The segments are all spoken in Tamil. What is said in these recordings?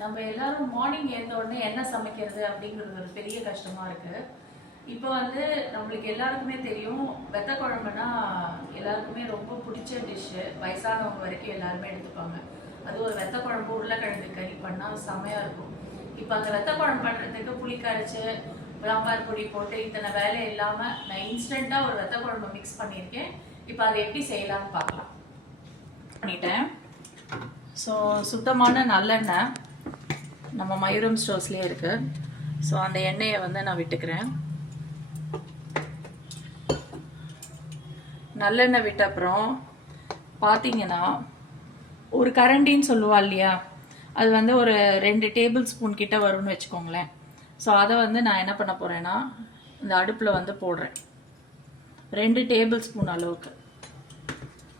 நம்ம எல்லாரும் மார்னிங் எழுந்த உடனே என்ன சமைக்கிறது அப்படிங்கிறது ஒரு பெரிய கஷ்டமா இருக்கு. இப்போ வந்து நம்மளுக்கு எல்லாருக்குமே தெரியும், வெத்த குழம்புனா எல்லாருக்குமே ரொம்ப பிடிச்ச டிஷ்ஷு. வயசானவங்க வரைக்கும் எல்லாருமே எடுத்துப்பாங்க. அது ஒரு வெத்த குழம்பு உருளைக்கிழங்கு கறி பண்ணால் செமையாக இருக்கும். இப்போ அந்த வெத்த குழம்பு பண்ணுறதுக்கு புளி கரைச்சி சாம்பார் பொடி போட்டு இத்தனை வேலை இல்லாமல் நான் இன்ஸ்டண்ட்டாக ஒரு வெத்த குழம்பு மிக்ஸ் பண்ணியிருக்கேன். இப்போ அதை எப்படி செய்யலாம்னு பார்க்கலாம். பண்ணிட்டேன். ஸோ சுத்தமான நல்லெண்ணெய் நம்ம மயூரம் ஸ்டோர்ஸ்லேயே இருக்குது. ஸோ அந்த எண்ணெயை வந்து நான் விட்டுக்கிறேன். நல்லெண்ணெய் விட்ட அப்புறம் பார்த்தீங்கன்னா ஒரு கரண்டின்னு சொல்லுவா இல்லையா, அது வந்து ஒரு 2 டேபிள் ஸ்பூன் கிட்ட வரும்னு வச்சுக்கோங்களேன். ஸோ அதை வந்து நான் என்ன பண்ண போகிறேன்னா இந்த அடுப்பில் வந்து போடுறேன் 2 டேபிள் ஸ்பூன் அளவுக்கு.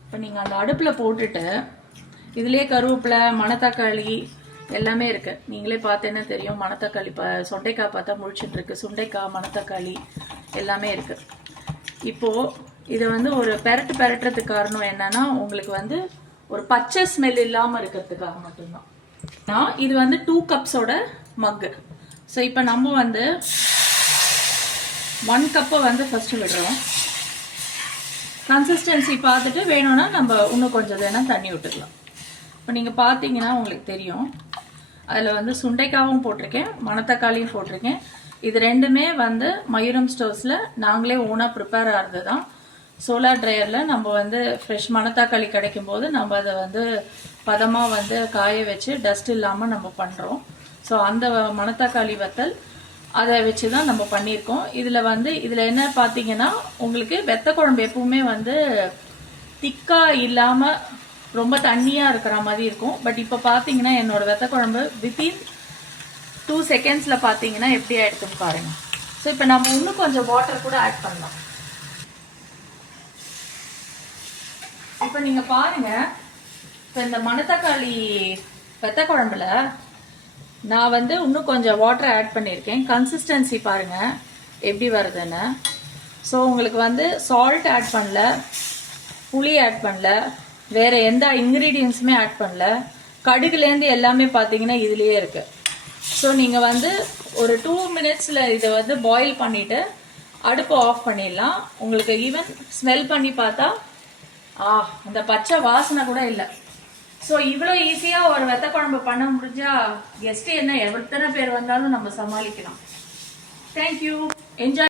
இப்போ நீங்கள் அந்த அடுப்பில் போட்டுட்டு இதுலேயே கருவேப்பிலை மணத்தக்காளி எல்லாமே இருக்குது. நீங்களே பார்த்தேன்னா தெரியும். மணத்தக்காளி சொண்டைக்காய் பார்த்தா முழிச்சுட்டு இருக்கு. சுண்டைக்காய் மணத்தக்காளி எல்லாமே இருக்குது. இப்போது இதை வந்து ஒரு பெரட்டுறதுக்கு காரணம் என்னன்னா உங்களுக்கு வந்து ஒரு பச்சை ஸ்மெல் இல்லாமல் இருக்கிறதுக்காக மட்டும்தான். இது வந்து 2 கப்ஸோட மக்கு. ஸோ இப்போ நம்ம வந்து 1 கப்பை வந்து ஃபஸ்ட்டு விடுறோம். கன்சிஸ்டன்சி பார்த்துட்டு வேணும்னா நம்ம இன்னும் கொஞ்சம் வேணால் தண்ணி விட்டுக்கலாம். இப்போ நீங்கள் பார்த்தீங்கன்னா உங்களுக்கு தெரியும், அதில் வந்து சுண்டைக்காவும் போட்டிருக்கேன், மணத்தக்காளியும் போட்டிருக்கேன். இது ரெண்டுமே வந்து மயூரம் ஸ்டோர்ஸில் நாங்களே ஓனாக ப்ரிப்பேர் ஆகிறது தான். சோலார் ட்ரையரில் நம்ம வந்து ஃப்ரெஷ் மணத்தக்காளி கிடைக்கும் போது நம்ம அதை வந்து பதமாக வந்து காய வச்சு டஸ்ட் இல்லாமல் நம்ம பண்ணுறோம். ஸோ அந்த மணத்தக்காளி வத்தல் அதை வச்சு தான் நம்ம பண்ணியிருக்கோம். இதில் என்ன பார்த்தீங்கன்னா உங்களுக்கு வெத்த குழம்பு எப்பவுமே வந்து திக்காக இல்லாமல் ரொம்ப தண்ணியாக இருக்கிற மாதிரி இருக்கும். பட் இப்போ பார்த்தீங்கன்னா என்னோட வெத்த குழம்பு வித்தின் 2 செகண்ட்ஸில் பார்த்தீங்கன்னா எப்படி ஆகிடுக்குன்னு பாருங்கள். ஸோ இப்போ நம்ம இன்னும் கொஞ்சம் வாட்டர் கூட ஆட் பண்ணலாம். இப்போ நீங்கள் பாருங்கள், இப்போ இந்த மணத்தக்காளி வெத்த குழம்புல நான் வந்து இன்னும் கொஞ்சம் வாட்டர் ஆட் பண்ணியிருக்கேன். கன்சிஸ்டன்சி பாருங்கள் எப்படி வருதுன்னு. ஸோ உங்களுக்கு வந்து சால்ட் ஆட் பண்ணல, புளி ஆட் பண்ணல, வேறு எந்த இன்க்ரீடியன்ஸுமே ஆட் பண்ணல. கடுகுலேருந்து எல்லாமே பார்த்தீங்கன்னா இதுலேயே இருக்குது. ஸோ நீங்கள் வந்து ஒரு 2 மினிட்ஸில் இதை வந்து பாயில் பண்ணிவிட்டு அடுப்பு ஆஃப் பண்ணிடலாம். உங்களுக்கு ஈவன் ஸ்மெல் பண்ணி பார்த்தா அந்த பச்சை வாசனை கூட இல்லை. ஸோ இவ்வளோ ஈஸியாக ஒரு வெத்த குழம்பு பண்ண முடிஞ்சா கெஸ்ட்டு என்ன எத்தனை பேர் வந்தாலும் நம்ம சமாளிக்கலாம். தேங்க்யூ. என்ஜாய்.